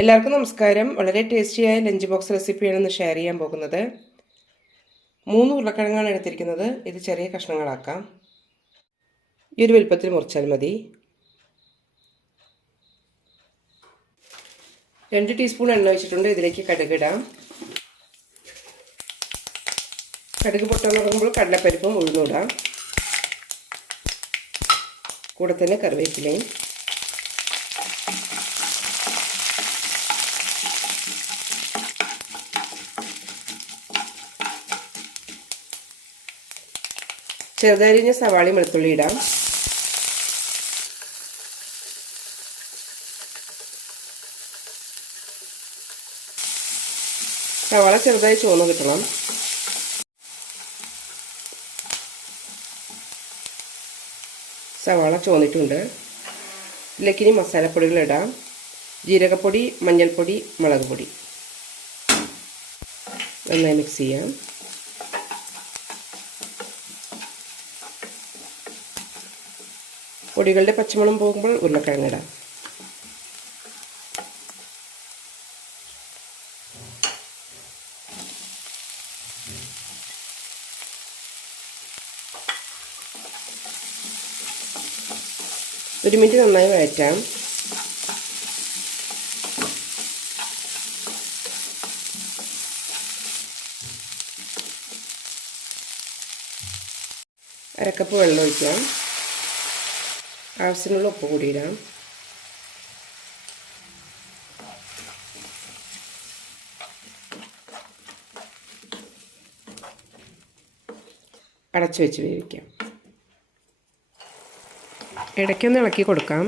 എല്ലാവർക്കും നമസ്കാരം. വളരെ ടേസ്റ്റിയായ ലഞ്ച് ബോക്സ് റെസിപ്പിയാണ് ഇന്ന് ഷെയർ ചെയ്യാൻ പോകുന്നത്. മൂന്ന് ഉരുളക്കിഴങ്ങാണ് എടുത്തിരിക്കുന്നത്. ഇത് ചെറിയ കഷ്ണങ്ങളാക്കാം. ഈ ഒരു വലുപ്പത്തിൽ മുറിച്ചാൽ മതി. രണ്ട് ടീസ്പൂൺ എണ്ണ വെച്ചിട്ടുണ്ട് ഇതിലേക്ക് കടുകിടാം കടുക് പൊട്ടാൻ തുടങ്ങുമ്പോൾ കടലപ്പരിപ്പും ഉഴുന്നിടാം കൂടെ തന്നെ കറിവേപ്പിലയും. ചെറുതരിഞ്ഞ സവാളയും വെളുത്തുള്ളി ഇടാം. സവാള ചെറുതായി ചുവന്ന് കിട്ടണം. സവാള ചുവന്നിട്ടുണ്ട്. ഇതിലേക്ക് ഇനി മസാലപ്പൊടികൾ ഇടാം. ജീരകപ്പൊടി മഞ്ഞൾപ്പൊടി മുളക് പൊടി. നന്നായി മിക്സ് ചെയ്യാം. പൊടികളുടെ പച്ചമണം പോകുമ്പോൾ ഉരുളക്കിഴങ്ങിടാം ഒരു മിനിറ്റ് നന്നായി വഴറ്റാം. അരക്കപ്പ് വെള്ളം ഒഴിക്കാം. ആവശ്യത്തിനുള്ള ഉപ്പ് കൂടി ഇടാം അടച്ചു വെച്ച് വേവിക്കാം ഇടയ്ക്കൊന്ന് ഇളക്കി കൊടുക്കാം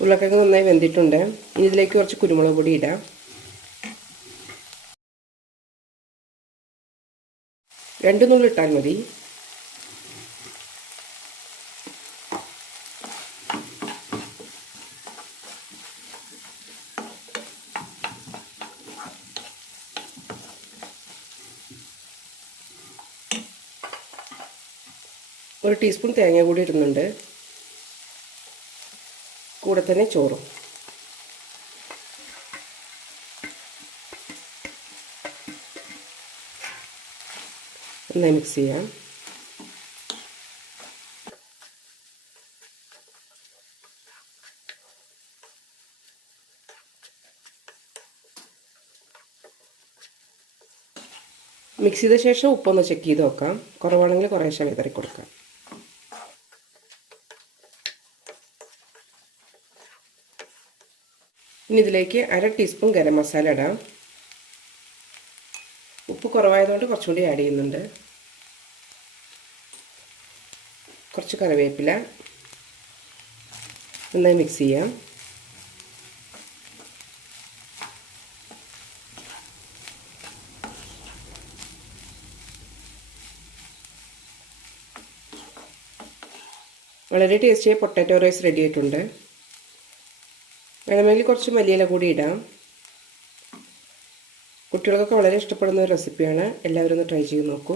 ഉരുളക്കിഴങ്ങ് നന്നായി വെന്തിട്ടുണ്ട് ഇനി ഇതിലേക്ക് കുറച്ച് കുരുമുളക് പൊടി ഇടാം രണ്ട് നുള്ളിട്ടാൽ മതി. ഒരു ടീസ്പൂൺ തേങ്ങ കൂടി ഇടുന്നുണ്ട്. കൂടെ തന്നെ ചോറും. നന്നായി മിക്സ് ചെയ്യാം. മിക്സ് ചെയ്ത ശേഷം ഉപ്പൊന്ന് ചെക്ക് ചെയ്ത് നോക്കാം. കുറവാണെങ്കിൽ കുറേശ്ശെ വിതറി കൊടുക്കാം. ഇനി ഇതിലേക്ക് അര ടീസ്പൂൺ ഗരം മസാല ഇടാം. കുറവായതുകൊണ്ട് കുറച്ചും കൂടി ആഡ് ചെയ്യുന്നുണ്ട്. കുറച്ച് കറിവേപ്പില നന്നായി മിക്സ് ചെയ്യാം. വളരെ ടേസ്റ്റിയായ പൊട്ടാറ്റോ റൈസ് റെഡി ആയിട്ടുണ്ട്. വേണമെങ്കിൽ കുറച്ച് മല്ലിയില കൂടി ഇടാം. കുട്ടികൾക്കൊക്കെ വളരെ ഇഷ്ടപ്പെടുന്ന ഒരു റെസിപ്പിയാണ് എല്ലാവരും ഒന്ന് ട്രൈ ചെയ്ത് നോക്കൂ.